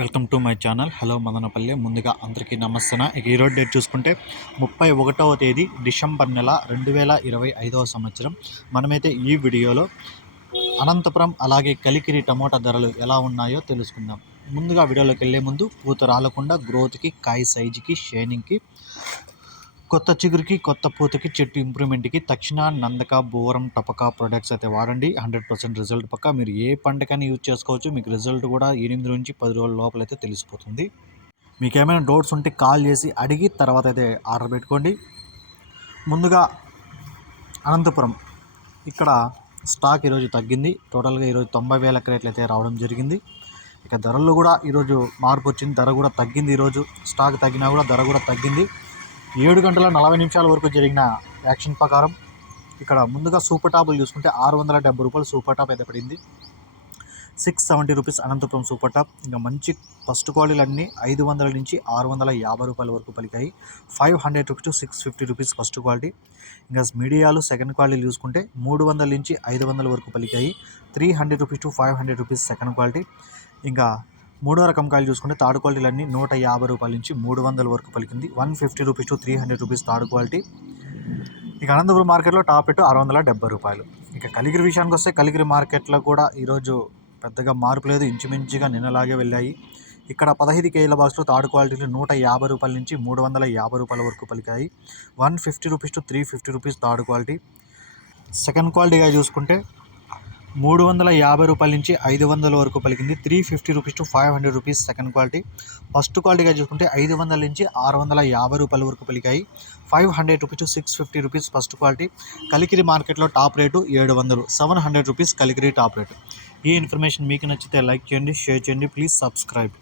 Welcome to my channel. Hello Madanapalle. ముందుగా అందరికీ నమస్తే. ఇక ఈరోజు డేట్ చూసుకుంటే 31వ తేదీ డిసెంబర్ నెల 2025వ సంవత్సరం. మనమైతే ఈ వీడియోలో అనంతపురం అలాగే కలికిరి టమోటా ధరలు ఎలా ఉన్నాయో తెలుసుకుందాం. ముందుగా వీడియోలోకి వెళ్ళే ముందు పూత రాలకుండా గ్రోత్కి, కాయ సైజుకి, షైనింగ్కి, కొత్త చిగురికి, కొత్త పూతకి, చెట్టు ఇంప్రూవ్మెంట్కి తక్షణ నందక, బోరం, టపకా ప్రొడక్ట్స్ అయితే వాడండి. 100% రిజల్ట్ పక్క. మీరు ఏ పంటకైనా యూజ్ చేసుకోవచ్చు. మీకు రిజల్ట్ కూడా 8 నుంచి 10 రోజుల లోపలైతే తెలిసిపోతుంది. మీకు ఏమైనా డౌట్స్ ఉంటే కాల్ చేసి అడిగి తర్వాత అయితే ఆర్డర్ పెట్టుకోండి. ముందుగా అనంతపురం ఇక్కడ స్టాక్ ఈరోజు తగ్గింది. టోటల్గా ఈరోజు 90,000 క్రేట్లు అయితే రావడం జరిగింది. ఇక ధరల్లో కూడా ఈరోజు మార్పు వచ్చింది. ధర కూడా తగ్గింది. ఈరోజు స్టాక్ తగ్గినా కూడా ధర కూడా తగ్గింది. 7 గంటల 40 నిమిషాల వరకు జరిగిన యాక్షన్ ప్రకారం ఇక్కడ ముందుగా సూపర్ టాపులు చూసుకుంటే 670 రూపాయలు సూపర్ టాప్ అయితే పడింది. 670 రూపీస్ అనంతపురం సూపర్ టాప్. ఇంకా మంచి ఫస్ట్ క్వాలిటీలు అన్నీ 500 నుంచి 650 రూపాయల వరకు పలికాయి. 500 rupees to 650 rupees first quality. ఇంకా మీడియాలు సెకండ్ క్వాలిటీలు చూసుకుంటే 300 నుంచి 500 వరకు పలికాయి. 300 rupees to 500 rupees second quality. ఇంకా మూడో రకం కాయలు చూసుకుంటే థర్డ్ క్వాలిటీలు అన్నీ 150 రూపాయల నుంచి 300 వరకు పలికింది. 150 rupees to 300 rupees third quality. ఇక అనంతపురం మార్కెట్లో టాప్ రేటు 670 రూపాయలు. ఇక కలిగిరి విషయానికి వస్తే కలిగిరి మార్కెట్లో కూడా ఈరోజు పెద్దగా మార్పు లేదు. ఇంచుమించుగా నిన్నలాగే వెళ్ళాయి. ఇక్కడ 15 కేజీల బాక్స్లో థర్డ్ క్వాలిటీలు 150 రూపాయల నుంచి 350 రూపాయల వరకు పలికాయి. 150 rupees to 350 rupees third quality. Second క్వాలిటీగా చూసుకుంటే 350 రూపాయల నుంచి 500 వరకు పలికింది. 350 rupees to 500 rupees second quality. First క్వాలిటీగా చూసుకుంటే 500 నుంచి 650 రూపాయల వరకు పలికాయి. 500 rupees to 650 rupees first quality. Kalikiri మార్కెట్లో top rate 700, 700 rupees Kalikiri top rate. ఈ ఇన్ఫర్మేషన్ మీకు నచ్చితే లైక్ చేయండి, షేర్ చేయండి, ప్లీజ్ సబ్స్క్రైబ్.